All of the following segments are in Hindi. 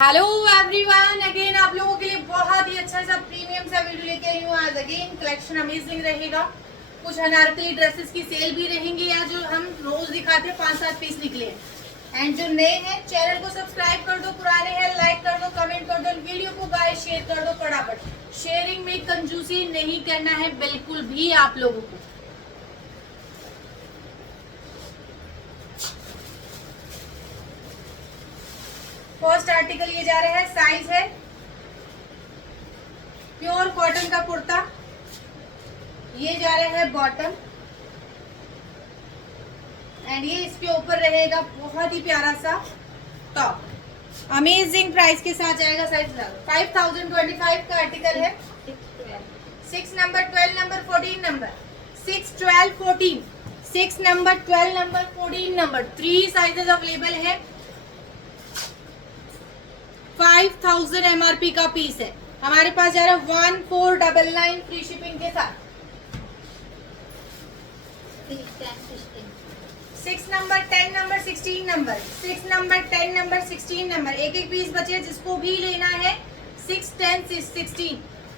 हेलो एवरीवन, अगेन आप लोगों के लिए बहुत ही अच्छा सा प्रीमियम सा वीडियो लेके आई हूँ। आज अगेन कलेक्शन अमेजिंग रहेगा। कुछ अनारकली ड्रेसेस की सेल भी रहेंगी या जो हम रोज दिखाते हैं 5-7 पीस निकले हैं। एंड जो नए हैं चैनल को सब्सक्राइब कर दो, पुराने हैं लाइक कर दो, कमेंट कर दो, वीडियो को गाइस शेयर कर दो फटाफट। शेयरिंग में कंजूसी नहीं करना है बिल्कुल भी आप लोगों को। फर्स्ट आर्टिकल ये जा रहा है, साइज है प्योर कॉटन का कुर्ता। ये जा रहा है बॉटम एंड ये इसके ऊपर रहेगा बहुत ही प्यारा सा टॉप। अमेजिंग प्राइस के साथ जाएगा। साइज 5025 का आर्टिकल है। 6 number 12 number 14 number 6 12 14 6 number 12 number 14 number 3 sizes available है। 5000 MRP का पीस है। हमारे पास जा रहा है 1499 फ्री शिपिंग के साथ। 6 number 10 number 16 number 6 number 10 number 16 number एक एक पीस बचे, जिसको भी लेना है 6 10 16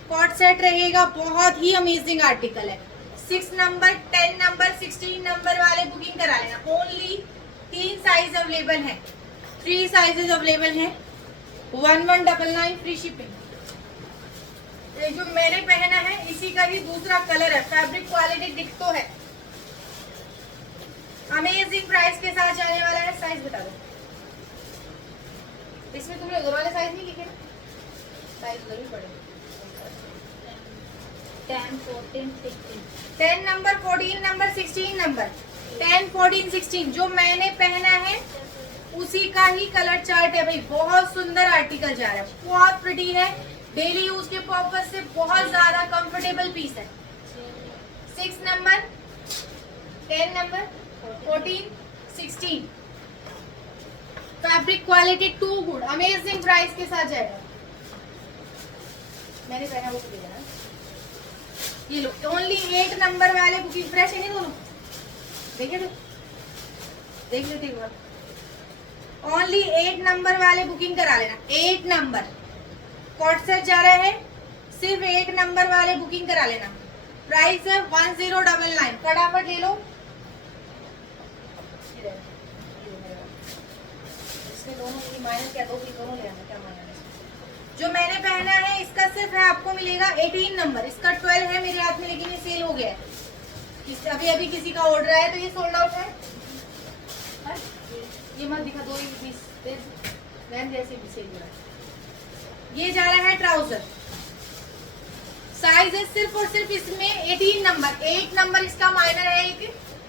कॉट सेट रहेगा। बहुत ही अमेजिंग आर्टिकल है। 6 नंबर 10 नंबर 16 नंबर वाले बुकिंग करा लेना। ओनली 3 साइज अवेलेबल है, 3 साइजेस अवेलेबल हैं। 1199 फ्री शिपिंग। ये जो मैंने पहना है इसी का ही दूसरा कलर है। फैब्रिक क्वालिटी डिक्टो है। अमेजिंग प्राइस के साथ जाने वाला है। साइज बता दो। इसमें तुमने उधर वाले साइज नहीं लिखे ना? साइज उधर भी पड़े। 10 14 16 10 नंबर 14 नंबर 16 नंबर 10 14 16 जो मैंने पहना है उसी का ही कलर चार्ट है भाई। बहुत सुंदर आर्टिकल जा रहा है, बहुत प्रिटी है। डेली यूज के पर्पज से बहुत ज्यादा कंफर्टेबल पीस है। 6 number 10 number 14 16 fabric quality too good. Amazing price के साथ जाएगा। मैंने पहना वो दे देना। ये लो, ओनली 8 नंबर वाले बुकिंग। फ्रेश है नहीं दोनों? देखे तो देख लेते एक बार। ओनली 8 नंबर वाले बुकिंग करा लेना। 8 नंबर कॉट सेट जा रहा है, सिर्फ 8 नंबर वाले बुकिंग करा लेना। प्राइस है 1099। फटाफट ले लो। इसमें दोनों माइनस क्या, दो भी दोनों ले आना। क्या माइनस जो मैंने पहना है इसका सिर्फ है आपको मिलेगा 18 नंबर। इसका 12 है मेरे हाथ में, लेकिन ये सेल हो गया है। अभी अभी किसी का ऑर्डर आया तो ये सोल्ड आउट है। ये मत दिखा, दो ही पीस जैसे भी सेल हो रहा है। ये जा रहा है ट्राउजर। साइज है सिर्फ और सिर्फ इसमें 18 नंबर। 8 नंबर इसका माइनर है। एक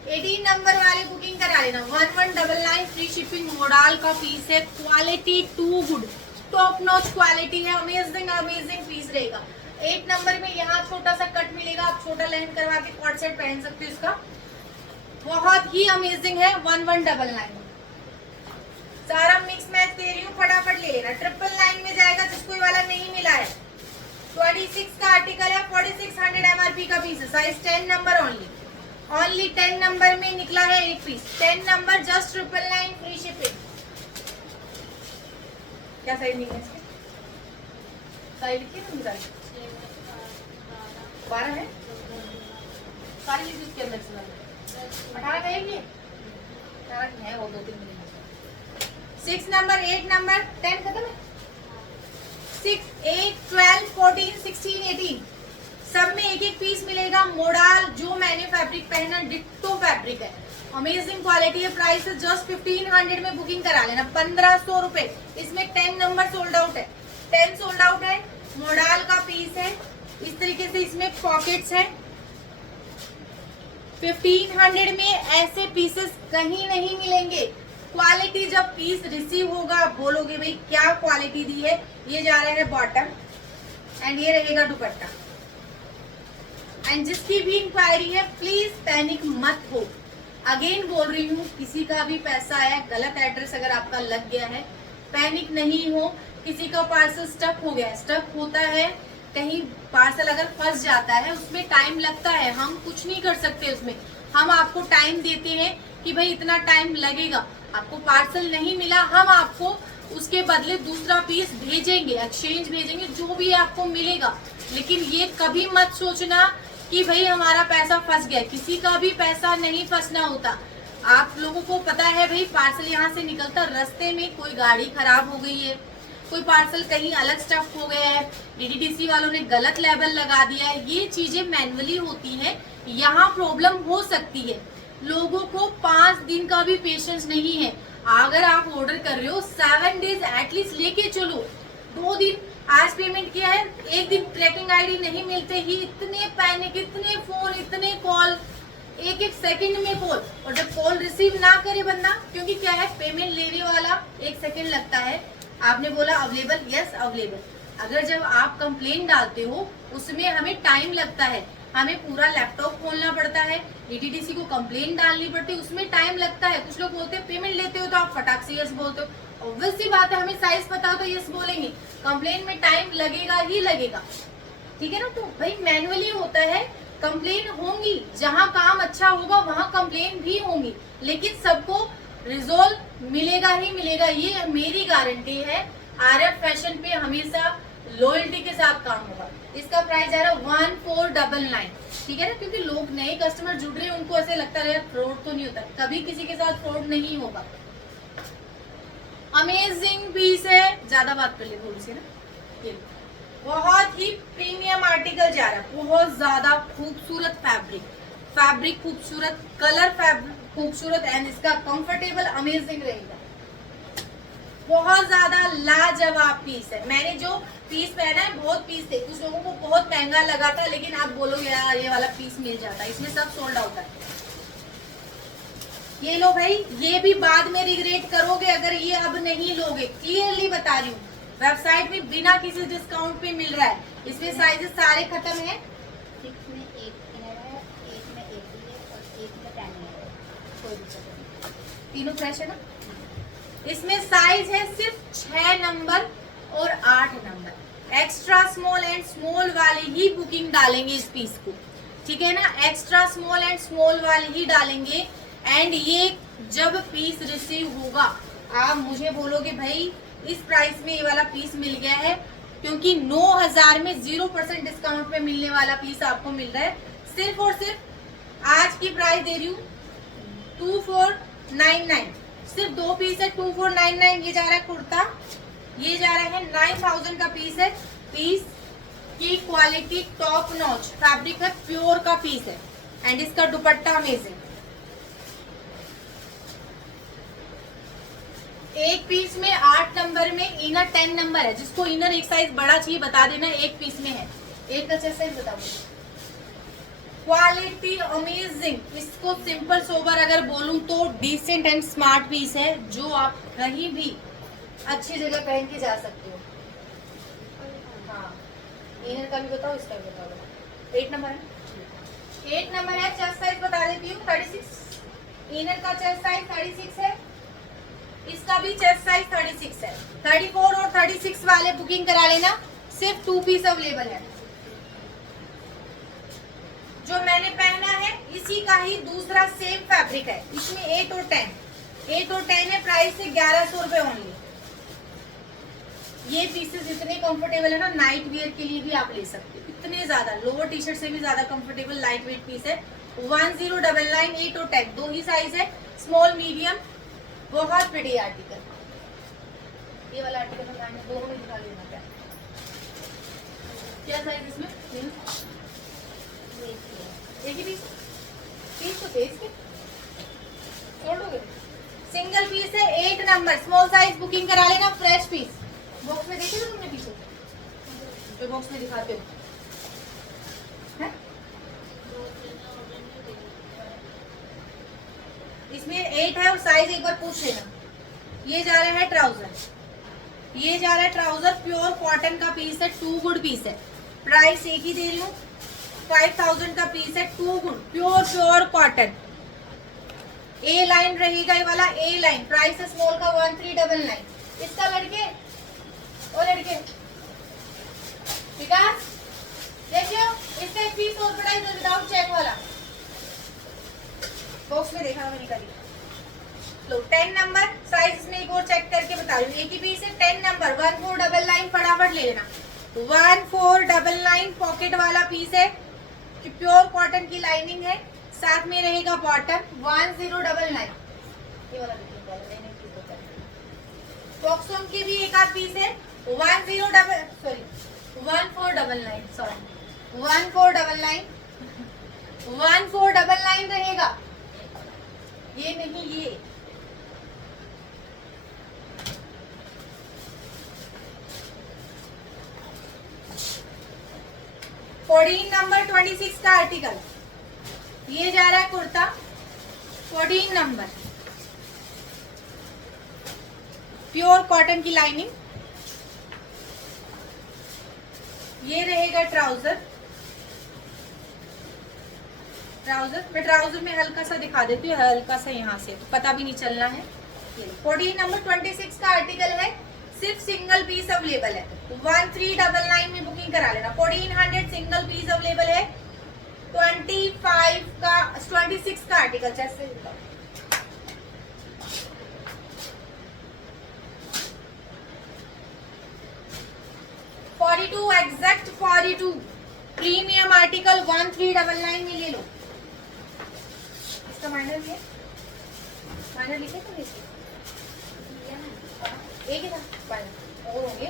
18 नंबर वाले बुकिंग करा लेना। 1199 फ्री शिपिंग। मोडाल का पीस है। Quality too good, top notch quality है। अमेजिंग अमेजिंग पीस रहेगा। 8 नंबर में यहाँ छोटा सा कट मिलेगा, आप छोटा लेंथ करवा के कॉट सेट पहन सकते हो। इसका बहुत ही अमेजिंग है। 1199 सारा मिक्स मैच दे रही हूँ, फटाफट ले लेना। 999 में जाएगा जिसको ये वाला नहीं मिला है। 26 का आर्टिकल है। 4600 MRP का पीस है। साइज 10 नंबर ओनली 10 नंबर में निकला है एक piece. 10 number just 999 free shipping. क्या साइज निकला इसके? साइज लिखिए ना मेरा। 12 है सारी चीज इसके अंदर से। 18 का है ये? 18 है वो, 2-3 मिनट। 6 नंबर 8 नंबर 10 खत्म है। 6 8 12 14 16 18 सब में एक एक पीस मिलेगा। मोडाल जो मैंने फैब्रिक पहना डिट्टो फैब्रिक है। अमेजिंग क्वालिटी है। प्राइस है जस्ट 1500 में बुकिंग करा लेना। 1500 रुपए। इसमें 10 नंबर सोल्ड आउट है। 10 सोल्ड आउट है। मोडाल का पीस है। इस तरीके से इसमें पॉकेट्स है। 1500 में ऐसे पीसेस कहीं नहीं मिलेंगे। क्वालिटी जब पीस रिसीव होगा आप बोलोगे भाई क्या क्वालिटी दी है। ये जा रहा है बॉटम एंड ये रहेगा दुपट्टा। एंड जिसकी भी इंक्वायरी है प्लीज पैनिक मत हो। अगेन बोल रही हूँ, किसी का भी पैसा आया, गलत एड्रेस अगर आपका लग गया है, पैनिक नहीं हो। किसी का पार्सल स्टक हो गया, स्टक होता है कहीं पार्सल अगर फंस जाता है उसमें टाइम लगता है। हम कुछ नहीं कर सकते उसमें। हम आपको टाइम देते हैं कि भाई इतना टाइम लगेगा। आपको पार्सल नहीं मिला, हम आपको उसके बदले दूसरा पीस भेजेंगे, एक्सचेंज भेजेंगे, जो भी आपको मिलेगा। लेकिन ये कभी मत सोचना कि भाई हमारा पैसा फंस गया, किसी का भी पैसा नहीं फंसना होता। आप लोगों को पता है भाई, पार्सल यहाँ से निकलता, रास्ते में कोई गाड़ी खराब हो गई है, कोई पार्सल कहीं अलग स्टफ हो गया है, डीटीडीसी वालों ने गलत लेबल लगा दिया है, ये चीजें मैनुअली होती हैं, यहाँ प्रॉब्लम हो सकती है। लोगों को 5 दिन का भी पेशेंस नहीं है। अगर आप ऑर्डर कर रहे हो 7 डेज एटलीस्ट लेके चलो। 2 दिन आज पेमेंट किया है, 1 दिन ट्रैकिंग आईडी नहीं मिलते ही इतने पैनिक, इतने फोन, इतने कॉल, एक सेकंड में कॉल। और जब कॉल रिसीव ना करे बंदा, क्योंकि क्या है, पेमेंट लेने वाला 1 सेकंड लगता है, आपने बोला अवेलेबल, यस अवेलेबल। अगर जब आप कंप्लेन डालते हो उसमें हमें टाइम लगता है, हमें पूरा लैपटॉप खोलना पड़ता है, डीटीडीसी को कंप्लेन डालनी पड़ती है, उसमें टाइम लगता है। कुछ लोग बोलते हैं पेमेंट लेते हो तो आप फटाक से यस बोलते हो, ऑब्वियस सी बात है, हमें साइज पता हो तो यस बोलेंगे। कंप्लेन में टाइम लगेगा ही लगेगा, ठीक है ना। तो भाई मैनुअली होता है, कंप्लेन होंगी, जहाँ काम अच्छा होगा वहाँ कंप्लेन भी होंगी, लेकिन सबको रिजोल्व मिलेगा ही मिलेगा, ये मेरी गारंटी है। आरएफ फैशन पे हमेशा लॉयल्टी के साथ काम होगा। इसका प्राइस जा रहा है 1499, ठीक है ना, क्योंकि लोग नए कस्टमर जुड़ रहे हैं, उनको ऐसे लगता है फ्रॉड तो नहीं होता, कभी किसी के साथ फ्रॉड नहीं होगा। अमेजिंग पीस है, ज्यादा बात कर ले थोड़ी सी ना, ये बहुत ही प्रीमियम आर्टिकल जा रहा है, बहुत ज्यादा खूबसूरत फैब्रिक खूबसूरत, कलर खूबसूरत, एंड इसका कंफर्टेबल अमेजिंग रहेगा। बहुत ज्यादा लाजवाब पीस है। मैंने जो पीस पहना है, बहुत पीस थे, कुछ लोगों को बहुत महंगा लगा था, लेकिन आप बोलोगे यार ये वाला पीस मिल जाता है, इसमें सब सोल्ड आउट है। ये लो भाई, ये भी बाद में रिग्रेट करोगे अगर ये अब नहीं लोगे, क्लियरली बता रही हूँ। वेबसाइट में बिना किसी डिस्काउंट पे मिल रहा है। इसमें साइजेस सारे खत्म है। 6 में 8 इनर है, 8 में 8 है और 1 में 10 है। कोई दिक्कत नहीं, तीनों फ्रेश है ना। इसमें साइज है सिर्फ 6 नंबर और 8 number. Extra small and small वाले ही बुकिंग डालेंगे इस पीस को, ठीक है ना, एक्स्ट्रा स्मॉल एंड स्मॉल वाले ही डालेंगे। एंड ये जब पीस रिसीव होगा, आप मुझे बोलोगे भाई इस प्राइस में ये वाला पीस मिल गया है, क्योंकि 9000 में 0% डिस्काउंट पे मिलने वाला पीस आपको मिल रहा है। सिर्फ और सिर्फ आज की प्राइस दे रही हूँ 2499, सिर्फ 2 पीस है 2499। ये जा रहा है कुर्ता, ये जा रहा है 9000 का पीस है। पीस की क्वालिटी टॉप नॉच, फैब्रिक है प्योर का पीस है, एंड इसका दुपट्टा अमेजिंग। एक पीस में 8 नंबर में इनर 10 नंबर है। जिसको इनर एक साइज बड़ा चाहिए बता देना, एक पीस में है। एक का चेस्ट साइज बताओ। Quality amazing. इसको सिंपल सोबर अगर बोलूं तो डिसेंट एंड स्मार्ट पीस है, जो आप कहीं भी अच्छी जगह पहन के जा सकते हो। हाँ, इनर का भी बताओ, इसका भी बताओ। 8 नंबर है, 8 नंबर है। चेस्ट साइज बता देती हूँ 36। इनर का चेस्ट साइज 36 है, इसका भी चेस्ट साइज 36 है। 34 और 36 वाले बुकिंग करा लेना, सिर्फ 2 पीस अवेलेबल है। जो मैंने पहना है इसी का ही दूसरा सेम फैब्रिक है। इसमें 8 और 10 है, प्राइस है 1100 रुपए ओनली। ये पीसेस इतने कंफर्टेबल है ना, नाइट वियर के लिए भी आप ले सकते हो। इतने ज्यादा लोअर टी शर्ट से भी ज्यादा कंफर्टेबल लाइट वेट पीस है। 1099, 8 और 10 दो ही साइज है, स्मॉल मीडियम। बहुत प्रिटी आर्टिकल। ये वाला आर्टिकल में मैंने दोनों में दिखा लेना। क्या साइज इसमें? एक ही पीस तो फेस के छोड़ दोगे। सिंगल पीस है, 8 नंबर, स्मॉल साइज बुकिंग करा लेना। फ्रेश पीस बॉक्स में देखे थे तुमने पीछे, जो बॉक्स में दिखाते हो है? इसमें 8 है और साइज एक बार पूछ लेना। ये जा रहा है ट्राउजर, ये जा रहा है ट्राउजर प्योर कॉटन का पीस है, 2 गुड पीस है। प्राइस एक ही दे रही हूँ, 5000 का पीस है, 2 गुड प्योर कॉटन। ए लाइन रहेगा ये वाला, ए लाइन। प्राइस है स्मॉल का 1399। इसका लड़के और लड़के विकास देखियो, इसका एक पीस और बड़ा है विदाउट चेक वाला, बॉक्स में देखा मैंने निकाली। लो 10 नंबर साइज में एक और चेक करके बता रही हूँ, एक ही पीस है 10 नंबर 1499 फटाफट ले लेना। 1499 पॉकेट वाला पीस है, प्योर कॉटन की लाइनिंग है, साथ में रहेगा बॉटम 1099। ये वाला बुकिंग कर लेने की तो कर। बॉक्सोन की भी एक आध पीस है 1499 सॉरी 1499 रहेगा, ये नहीं ये। फोर्टीन नंबर 26 का आर्टिकल, ये जा रहा है कुर्ता 14 नंबर, प्योर कॉटन की लाइनिंग, ये रहेगा ट्राउजर। मैं ट्राउजर में हल्का सा दिखा देती हूँ, हल्का सा यहाँ से तो पता भी नहीं चलना है। 14 नंबर 26 का आर्टिकल है, सिर्फ सिंगल पीस अवेलेबल है, 1399 में बुकिंग करा लेना। 1400 सिंगल पीस अवेलेबल है। 26 का आर्टिकल जैसे 42 एग्जैक्ट 42 प्रीमियम आर्टिकल 1399 में ले लो। इसका माइनर लिखे, माइनर लिखे तो एक ही था माइनर और होंगे।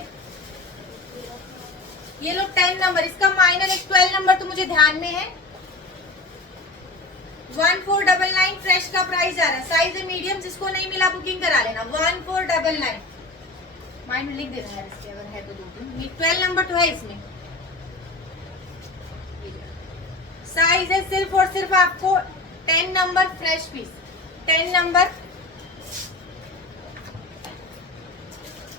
ये लो 10 नंबर, इसका माइनर एक 12 नंबर तो मुझे ध्यान में है। 1499 फ्रेश का प्राइस आ रहा है, साइज है मीडियम, जिसको नहीं मिला बुकिंग करा लेना। 1499 माइनर लिख देना यार इसके, अगर है तो दो दिन। ये 12 नंबर तो है इसमें, साइज है सिर्फ और सिर्फ आपको 10 नंबर फ्रेश पीस। 10 नंबर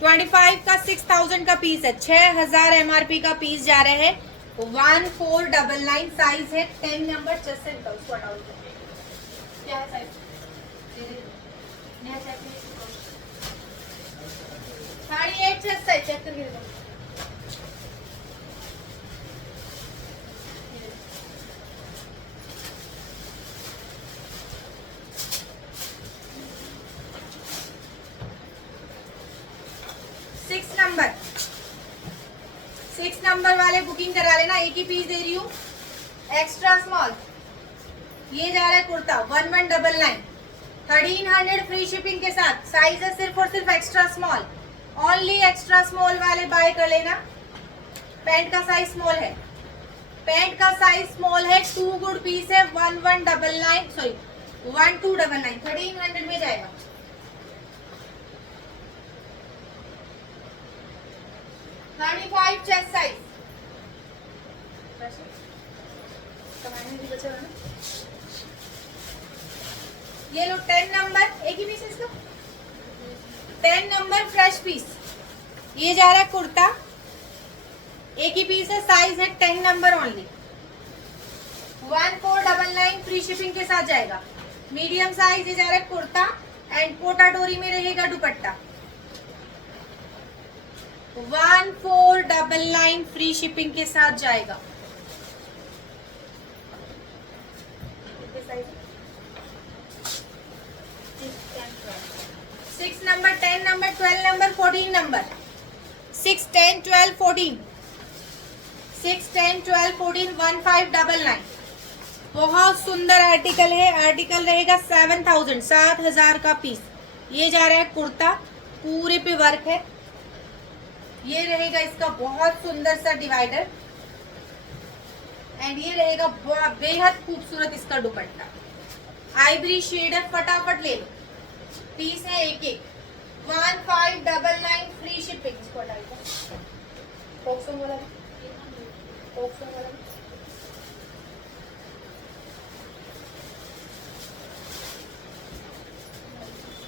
25 का 6000 का पीस है, 6000 एमआरपी का पीस जा रहा है। 1499 साइज है 10 नंबर। जस्ट से निकाल उसको हटाओ। क्या है साइज? नया चेक 8.5 चेस्ट साइज चेक करके देखो। सिक्स नंबर वाले बुकिंग करा लेना, एक ही पीस दे रही हूँ एक्स्ट्रा स्मॉल। ये जा रहा है कुर्ता 1199, 1300 फ्री शिपिंग के साथ। साइज है सिर्फ और सिर्फ extra small, only extra small वाले बाय कर लेना। पैंट का साइज स्मॉल है, पैंट का साइज स्मॉल है। 2 गुड पीस है 1299 1300 में जाएगा। चेस्ट साइज ये लो 10 नंबर, एक ही पीस इसका 10 नंबर फ्रेश पीस। ये जा रहा है कुर्ता, एक ही पीस है, साइज है 10 नंबर ओनली। 1499 फ्री शिपिंग के साथ जाएगा। मीडियम साइज ये जा रहा है कुर्ता एंड पोटा डोरी में रहेगा दुपट्टा। 1499 फ्री शिपिंग के साथ जाएगा। 6 नंबर 10 नंबर 12 नंबर 14 नंबर 6 10 12 14 6 10 12 14 1599। बहुत सुंदर आर्टिकल है। आर्टिकल रहेगा 7000 का पीस। ये जा रहा है कुर्ता, पूरे पे वर्क है। ये रहेगा इसका बहुत सुंदर सा डिवाइडर एंड ये रहेगा बेहद खूबसूरत इसका दुपट्टा। आइवरी शेड है, फटाफट ले लो, पीस है एक एक। 1599 फ्री शिपिंग। इसको हटाइएगा, फोक्सोन वाला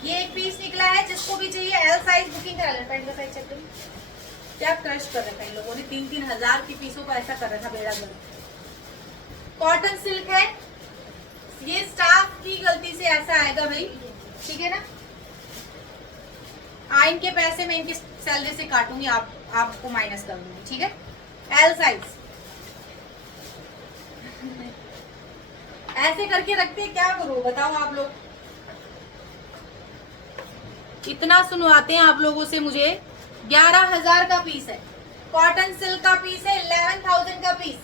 ये एक पीस निकला है, जिसको भी चाहिए एल साइज बुकिंग करा लेना। पैंट का साइज चेक करिए, क्या क्रश कर रखा है इन लोगों ने। 3-3 हजार की पीसों का ऐसा कर रखा बेड़ा गर्क। कॉटन सिल्क है, ये स्टाफ की गलती से ऐसा आएगा भाई, ठीक है ना। इनके पैसे मैं इनकी सैलरी से काटूंगी, आपको माइनस कर दूंगी, ठीक है। एल साइज ऐसे करके रखते, क्या करो बताओ आप लोग। इतना सुनवाते हैं आप लोगों से मुझे। 11,000 का पीस है, कॉटन सिल्क का पीस है, 11,000 का piece.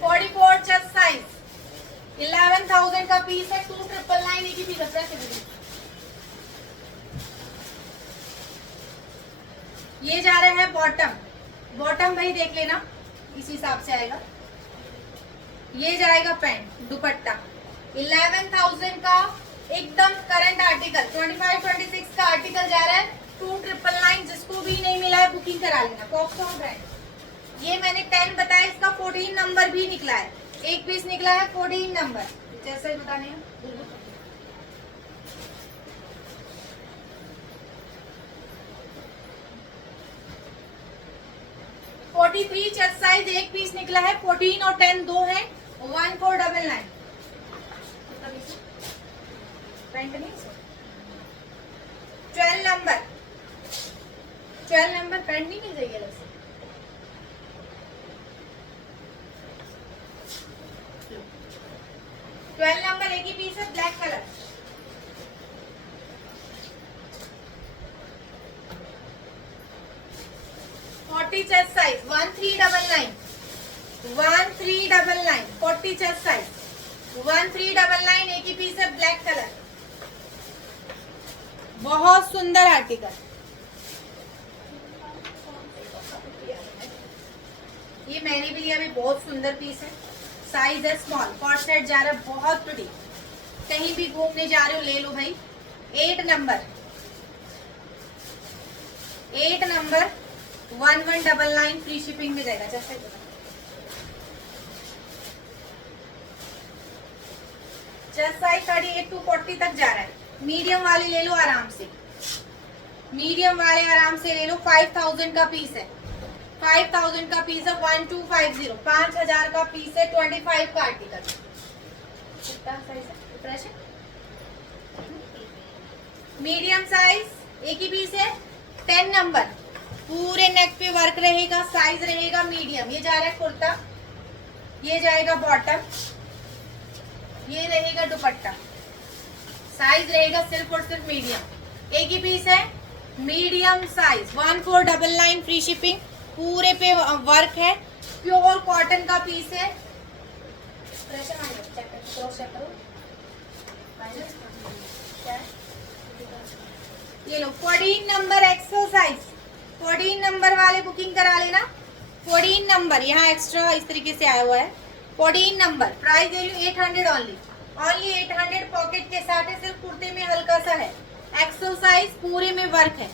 Body code chest size, 11,000 का पीस है, 2,999 एक ही पीस है। ये जा रहा है बॉटम, बॉटम भाई देख लेना, इस हिसाब से आएगा। ये जाएगा पैंट, दुपट्टा, 11,000 का एकदम करंट आर्टिकल, 25-26 का आर्टिकल जा रहा है, 2,999। जिसको भी नहीं मिला है बुकिंग करा लेना। कॉक्सटॉन ब्रांड, ये मैंने 10 बताया, इसका 14 नंबर भी निकला है, एक पीस निकला है 14 नंबर, जैसे बताने हैं। 43 चेस्ट साइज, एक पीस निकला है, 14 और 10 दो है, 1499। पैंट नहीं, 12 नंबर, 12 नंबर पैंट नहीं मिल जाएगी अलग से। ट्वेल्व नंबर एक ही पीस है, black colour. Chest size, 1399, 1399, 40 chest size, 1399 एक ही पीस है, ब्लैक कलर। बहुत सुंदर आर्टिकल, ये मैंने भी लिया, भी बहुत सुंदर पीस है, साइज है स्मॉल, कॉट सेट जा रहा है, बहुत प्रिटी। कहीं भी घूमने जा रहे हो ले लो भाई। 8 नंबर, 8 नंबर, 1199 फ्री शिपिंग में जाएगा। जैसे चेस्ट साइज 38 to 40 तक जा रहा है। मीडियम वाले ले लो आराम से, मीडियम वाले आराम से ले लो। 5,000 का पीस है, 5,000 का पीस है, 1250, 5,000 का पीस है, 25 का आर्टिकल। कितना साइज है? मीडियम साइज एक ही पीस है, 10 नंबर, पूरे नेक पे वर्क रहेगा, साइज रहेगा मीडियम। ये जा रहा है कुर्ता, ये जाएगा बॉटम, ये रहेगा दुपट्टा, साइज रहेगा सिर्फ और सिर्फ मीडियम। एक ही पीस है, मीडियम साइज, 1499 फ्री शिपिंग, पूरे पे वर्क है, प्योर कॉटन का पीस है। ये लो 14 नंबर एक्सेल साइज, 14 नंबर वाले बुकिंग करा लेना। 14 नंबर यहाँ एक्स्ट्रा इस तरीके से आया हुआ है, 14 नंबर। प्राइस दे रही हूँ 800 ओनली, ओनली 800। पॉकेट के साथ है, सिर्फ कुर्ते में हल्का सा है, एक्सेल साइज, पूरे में वर्क है,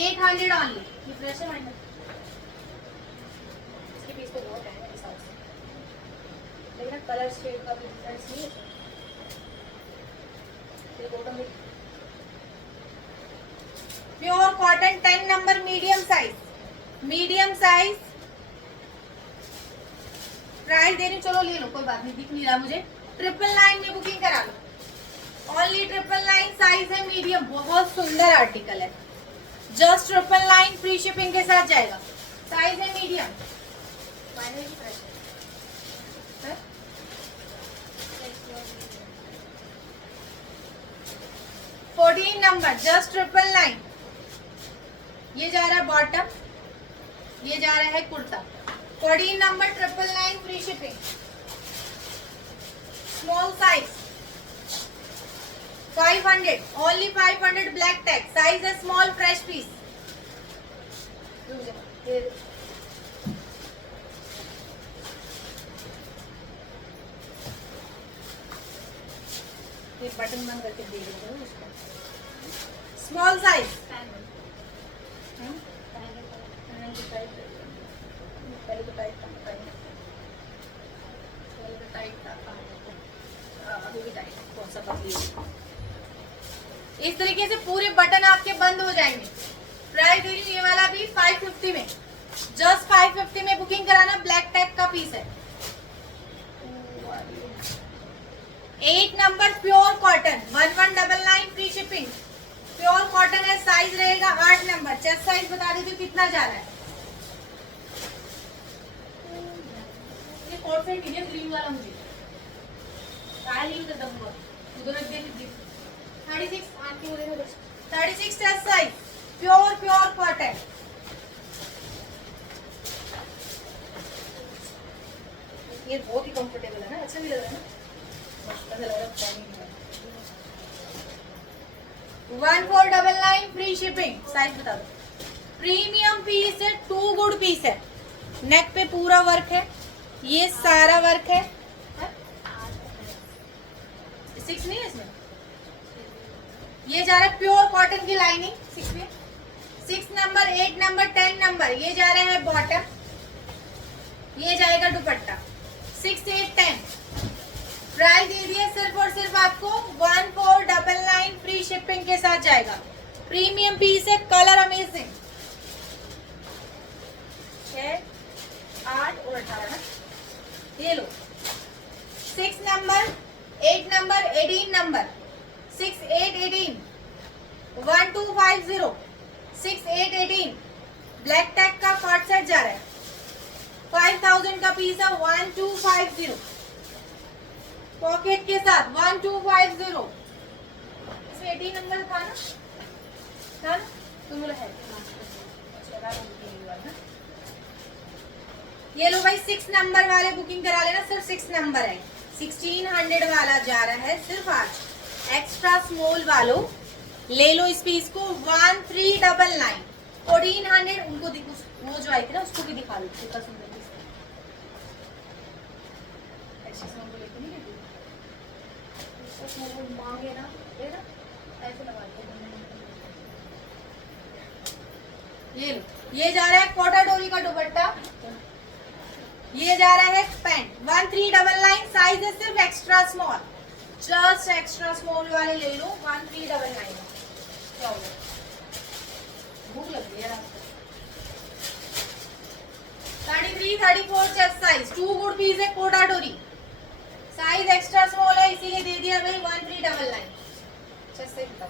800 ओनली। ये फ्रेश है माइंड, इसके पीस पे बहुत है हिसाब से, लेकिन कलर शेड का भी डिफरेंस नहीं है। Pure cotton 10 number, medium size, medium size. Price दे रही, चलो ले लो, कोई बात नहीं, दिख नहीं रहा मुझे। 999 में बुकिंग करा लो, ओनली 999, साइज है मीडियम, बहुत सुंदर आर्टिकल है, जस्ट 999 फ्री शिपिंग के साथ जाएगा, साइज है मीडियम। 14 number, just 999। ये जा रहा है बॉटम, ये जा रहा है kurta, 14 number, 999 free shipping, small size, 500, only 500, black tag, size है स्मॉल, फ्रेश पीस। बटन बंद करके दे दो उसको। स्मॉल साइज, इस तरीके से पूरे बटन आपके बंद हो जाएंगे। प्राइस दे रही हूँ ये वाला भी 550 में, जस्ट 550 में बुकिंग कराना। ब्लैक टैग का पीस है, 8 number, pure cotton, 1199 free shipping, pure cotton है, साइज रहेगा 8 नंबर। चेस्ट साइज बता दीजिए कितना जा रहा है। ये कोट सेट है ग्रीन वाला, मुझे खाली उधर दम उधर रख दे 36 आंटी उधर 36 चेस्ट साइज प्योर कॉटन ये बहुत ही कंफर्टेबल है ना अच्छा भी लग रहा है ना मस्त लग रहा है 1499 फ्री शिपिंग साइज बता दो प्रीमियम पीस है 2 गुड पीस है नेक पे पूरा वर्क है ये सारा वर्क है 6 नहीं है इसमें ये जा रहा है प्योर कॉटन की लाइनिंग 6 में 6 नंबर 8 नंबर 10 नंबर ये जा रहे हैं बॉटम ये जाएगा दुपट्टा 6 8 10 प्राइस दे दिए सिर्फ और सिर्फ आपको 1499 फ्री शिपिंग के साथ जाएगा प्रीमियम पीस है कलर अमेजिंग 6 8 और 18 ना ये लो 6 number 8 number 18 number 6 8 18 1250 6 8 18 black tag का कॉट सेट जा रहा है 5000 का पीस है 1250 पॉकेट के साथ 1250 इसमें 18 नंबर था ना तुम बोला है ये लो भाई 6 नंबर वाले बुकिंग करा लेना सिर्फ 6 नंबर है 1600 वाला जा रहा है सिर्फ आज एक्स्ट्रा स्मॉल वालों ले लो इस पीस को 1399 1400 उनको वो जो आई थी ना उसको भी दिखा दो कितना सुंदर पीस है ऐसे स्मॉल को लेके नहीं लेती उसको स्मॉल मांगे ना ले ना ऐसे लगा दो ये लो ये जा रहा है कोटा डोरी का दुपट्टा ये जा रहा है पैंट 1399 साइज है सिर्फ extra small just extra small वाले ले लो 1399 क्या हो गया भूख लग रही है 33 34 चेस्ट साइज 2 गुड पीस है कोटा डोरी साइज एक्स्ट्रा स्मॉल है इसीलिए दे दिया भाई 1399 चेस्ट साइज बताओ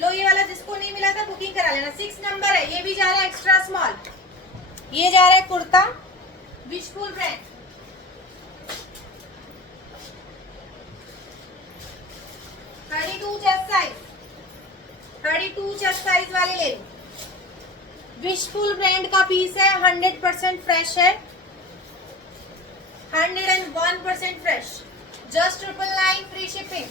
लो ये वाला जिसको नहीं मिला था बुकिंग करा लेना 6 नंबर है ये भी जा रहा है एक्स्ट्रा स्मॉल ये जा रहा है kurta wishful brand thirty two chest size वाले ले लो विशफुल ब्रांड का पीस है 100% फ्रेश है 101% फ्रेश जस्ट 999 फ्री शिपिंग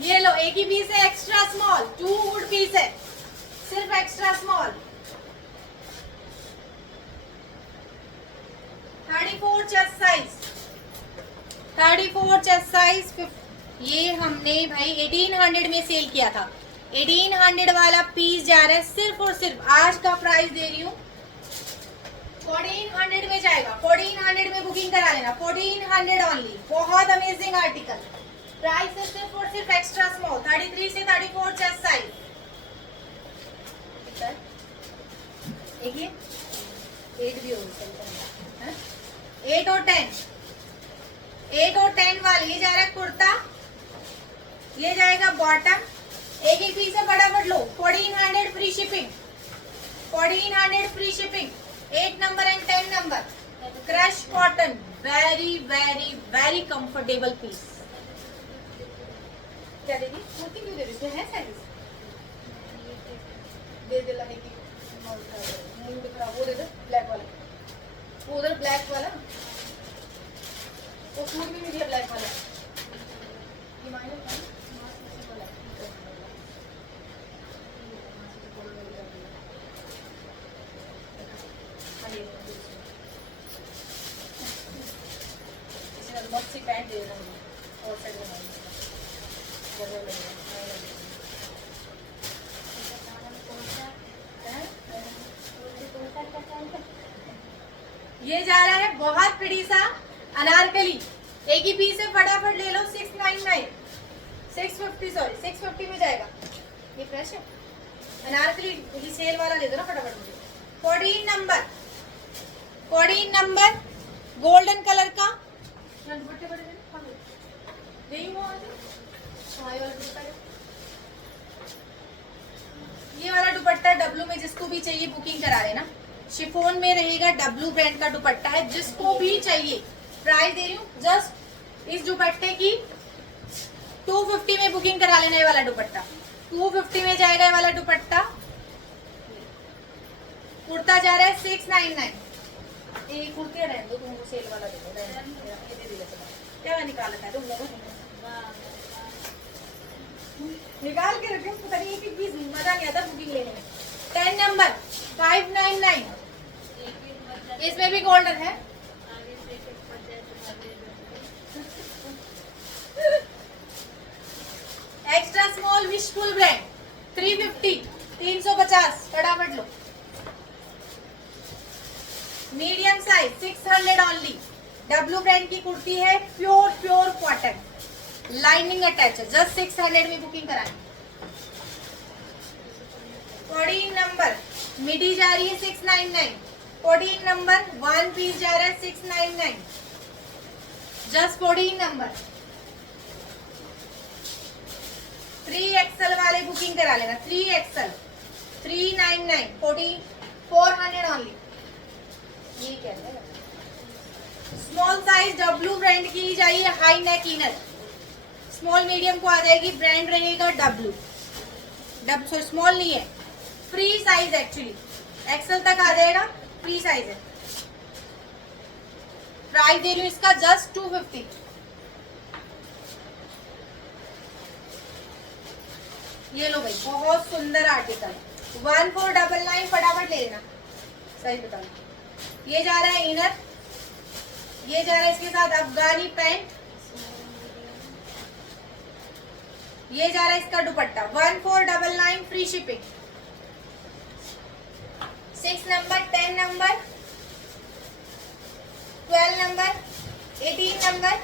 ये लो एक ही पीस है एक्स्ट्रा स्मॉल 2 गुड पीस है सिर्फ extra small 34 chest size 34 chest size ये हमने भाई 1800 में सेल किया था 1800 वाला पीस जा रहा है सिर्फ और सिर्फ आज का प्राइस दे रही हूँ 1400 में जाएगा 1400 में बुकिंग करा लेना 1400 ओनली बहुत अमेजिंग आर्टिकल प्राइस है सिर्फ और सिर्फ एक्स्ट्रा स्मॉल 33 से 34 चेस्ट साइज एक ये 8 भी होगा 8 और 10 8 और 10 वाले ये जा रहा है कुर्ता ये जाएगा बॉटम एक एक पीस है फटाफट लो 1400 free shipping 1400 free shipping 8 number and 10 number crush cotton very very very comfortable piece क्या देगी कुर्ती क्यों दे रही है साइज दे दे लगे कि मूड खराब वो दे दे ब्लैक वाला वो उधर ब्लैक वाला वो सूट भी नहीं दिया ब्लैक वाला ये माइनस मस्त सी पैंट दे रहा हूँ और साइड में ये जा रहा है बहुत प्रिटी सा अनारकली एक ही पीस है फटाफट ले लो 699 650 सॉरी 650 में जाएगा ये फ्रेश है अनारकली ये सेल वाला ले दो ना फटाफट मुझे 14 नंबर गोल्डन कलर का दुपट्टे बड़े ये वाला दुपट्टा डब्लू में जिसको भी चाहिए बुकिंग करा लेना। शिफॉन में रहेगा, डब्लू ब्रांड का दुपट्टा है, जिसको भी चाहिए। प्राइस दे रही हूँ जस्ट इस दुपट्टे की 250 में बुकिंग करा लेना। ये वाला दुपट्टा 250 में जाएगा। ये वाला दुपट्टा कुर्ता जा रहा है 699। एक कुर्तियां रहने दो, तुमको सेल वाला दे दो, ये दे दे क्या निकाला था तुम लोगों ने? निकाल के रखे, पता नहीं एक पीस मजा नहीं आता बुकिंग लेने में। 10 नंबर 599, इसमें भी गोल्डन है। एक्स्ट्रा स्मॉल विशफुल ब्रांड 350, 350 फटाफट लो। Medium size 600 only. W brand की कुर्ती है, प्योर कॉटन, लाइनिंग अटैच है, जस्ट 600 में बुकिंग कराएं। 14 नंबर मिडी जा रही है 699। 14 नंबर 1 पीस जा रहा है 699, जस्ट 14 नंबर। 3XL वाले बुकिंग करा लेना। 3XL 399, 400 only. ये क्या है? स्मॉल साइज डब्लू ब्रांड की ही चाहिए, high neck inner. Small medium को आ जाएगी, ब्रांड रहेगा डब्लू। स्मॉल नहीं है, फ्री साइज एक्चुअली, एक्सेल तक आ जाएगा, फ्री साइज है। प्राइस दे रही हूँ इसका जस्ट 250। ये लो भाई, बहुत सुंदर आर्टिकल, 1499 फटाफट ले लेना। सही बता, ये जा रहा है इनर, ये जा रहा है इसके साथ अफगानी पैंट, ये जा रहा है इसका दुपट्टा। 1499 free shipping. 6 number 10 number 12 number 18 number.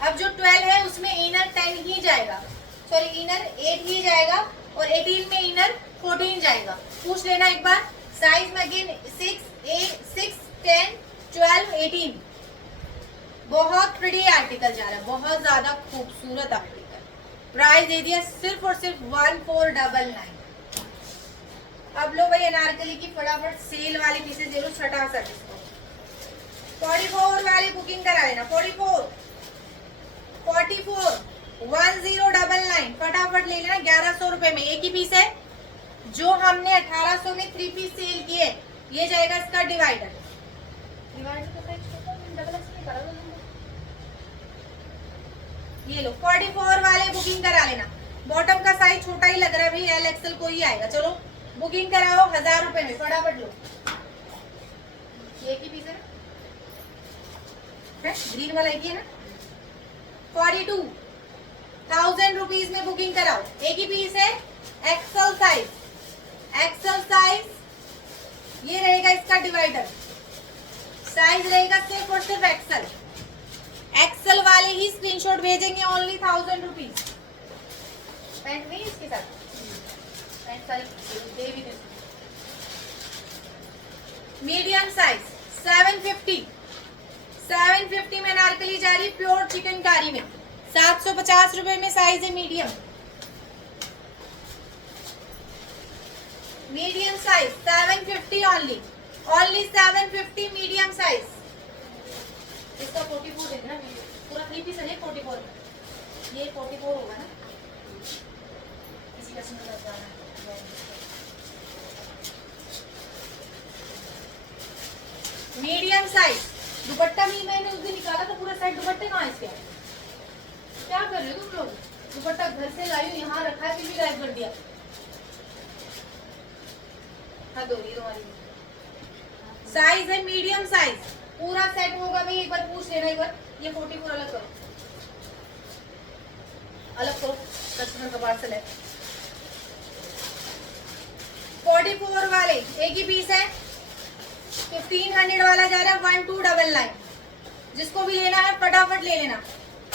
अब जो 12 है उसमें इनर 10 ही जाएगा, सॉरी इनर 8 ही जाएगा, और 18 में इनर 14 जाएगा। पूछ लेना एक बार साइज में अगेन 6, 10, 12, 18। बहुत प्रिटी आर्टिकल जा रहा है, बहुत ज्यादा खूबसूरत आर्टिकल। प्राइस दे दिया सिर्फ और सिर्फ 1499। अब लो भाई अनारकली की फटाफट सेल वाली पीसेस ले लो, छठा सा डिस्काउंट। 44 वाली बुकिंग करा लेना। 44 1099 फटाफट ले लेना। 1100 रुपए में एक ही पीस है, जो हमने 1800 में 3 पीस सेल किए। ये जाएगा इसका डिवाइडर। डिवाइडर का डबल एक्स नहीं करा, ये लो 44 वाले बुकिंग करा लेना। बॉटम का साइज छोटा ही लग रहा है भाई, एल एक्सएल को ही आएगा। चलो बुकिंग कराओ 1000 रुपए में, फटाफट लो। ये की पीस है ग्रीन वाला, एक ही है ना। 42,000 रुपीज में बुकिंग कराओ, एक ही पीस है। एक्सल साइज, एक्सल साइज ये रहेगा इसका डिवाइडर। साइज रहेगा सिर्फ और सिर्फ एक्सल। एक्सल वाले ही स्क्रीनशॉट भेजेंगे, ओनली 1000 रुपीज। पैंट नहीं इसके साथ, पैंट सारी दे भी दे। मीडियम साइज 750 में नारकली जा रही, प्योर चिकनकारी में 750 रुपए में साइज है medium. Medium size 750 only, only 750 medium size. इसका 44 देना, पूरा 3 पीस है 44 में, ये 44 होगा ना। इसी का सिंगल लग जाना है। मीडियम साइज दुपट्टा भी मैंने उस दिन निकाला था, पूरा सेट। दुपट्टे कहाँ है इसके? क्या कर रहे हो तुम लोग? दुपट्टा घर से लाई हूँ, यहाँ रखा है, फिर भी गायब कर दिया। हाँ दो रही तुम्हारी। साइज है मीडियम साइज, पूरा सेट होगा भाई। एक बार पूछ लेना, एक बार ये 44 अलग करो, अलग करो, कस्टमर का पार्सल है। 44 वाले एक ही पीस है। 1500 वाला जा रहा है 1299। जिसको भी लेना है फटाफट ले लेना।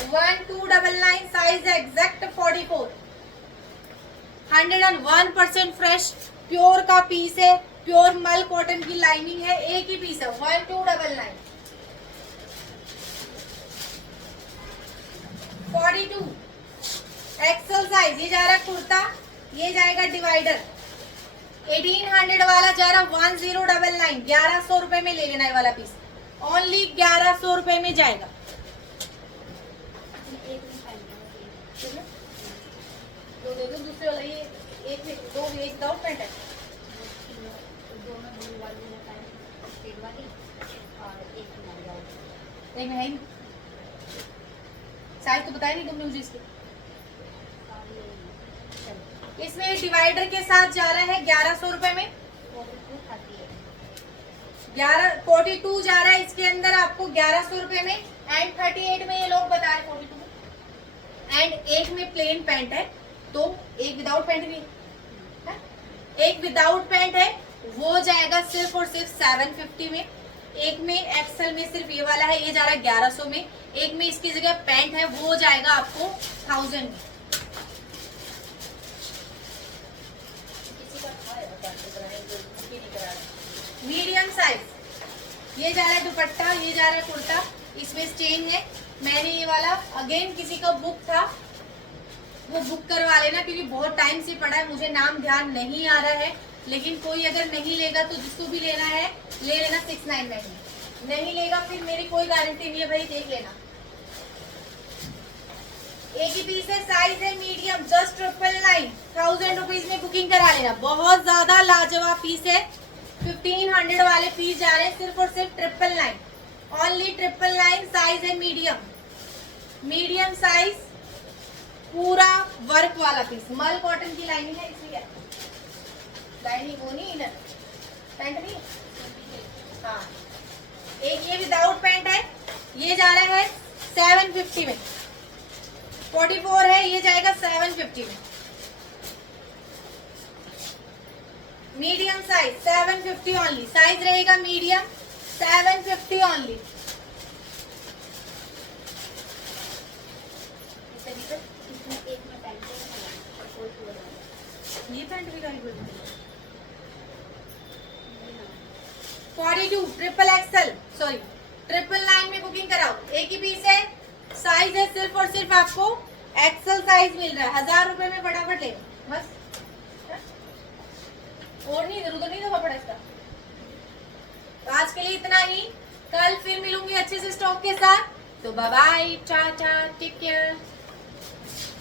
1299 साइज है एग्जैक्ट 44। 101% फ्रेश प्योर का पीस है, प्योर मल कॉटन की लाइनिंग है, एक ही पीस है 1299। 42 एक्सल साइज, ये जा रहा है कुर्ता, ये जाएगा डिवाइडर। 1800 वाला जा रहा 1099, 1100 रुपए में ले लेना है वाला पीस, ओनली 1100 रुपए में जाएगा। एक में पहनना है। दो दे दो, दूसरे वाला ये एक में दो, एक विदाउट पैंट है। दोनों ब्लू वाली में पहन शेड वाली और एक में वाली। एक में है ही साइज तो बताया नहीं तुमने मुझे इसके। इसमें डिवाइडर के साथ जा रहा है 1100 रुपए में, 42 जा रहा है इसके अंदर आपको 1100 रुपए में, एंड 38 में ये लोग बता रहे 42 में। एंड एक में प्लेन पैंट है, तो एक विदाउट पैंट भी है, एक विदाउट पैंट है वो जाएगा सिर्फ और सिर्फ 750 में। एक में एक्सेल में सिर्फ ये वाला है, ये जा रहा है 1100 में। एक में इसकी जगह पैंट है वो जाएगा आपको 1000 में। मीडियम साइज ये जा रहा है दुपट्टा, ये जा रहा है कुर्ता, इसमें स्टेन है। मैंने ये वाला अगेन किसी का बुक था वो बुक करवा लेना, क्योंकि बहुत टाइम से पड़ा है, मुझे नाम ध्यान नहीं आ रहा है। लेकिन कोई अगर नहीं लेगा तो जिसको भी लेना है ले लेना 699 में, नहीं लेगा फिर मेरी कोई गारंटी नहीं है भाई, देख लेना। एक ही पीस है, साइज है मीडियम, जस्ट 999, 1000 रुपीज में बुकिंग करा लेना। बहुत ज्यादा लाजवाब पीस है, 1500 वाले पीस जा रहे हैं सिर्फ और सिर्फ 999, ओनली 999। साइज है मीडियम, मीडियम साइज, पूरा वर्क वाला पीस, मल कॉटन की लाइनिंग है। इसमें क्या लाइनिंग वो नहीं, इनर पैंट नहीं, हाँ। एक ये विदाउट पैंट है, ये जा रहा है 750 में, 44 है, ये जाएगा 750 में। मीडियम साइज 750 ओनली, साइज रहेगा मीडियम, 750 ओनली। इसमें एक में पहन ये पैंट भी गाड़ी 42 ट्रिपल एक्सल, सॉरी 999 में बुकिंग कराओ। एक ही पीस है, साइज है सिर्फ और सिर्फ आपको एक्सल साइज मिल रहा है, 1000 रुपए में फटाफट ले बस। और नहीं, इधर उधर नहीं दफा पड़ा इसका। तो आज के लिए इतना ही, कल फिर मिलूंगी अच्छे से स्टॉक के साथ। तो बाय बाय, टाटा, टेक केयर।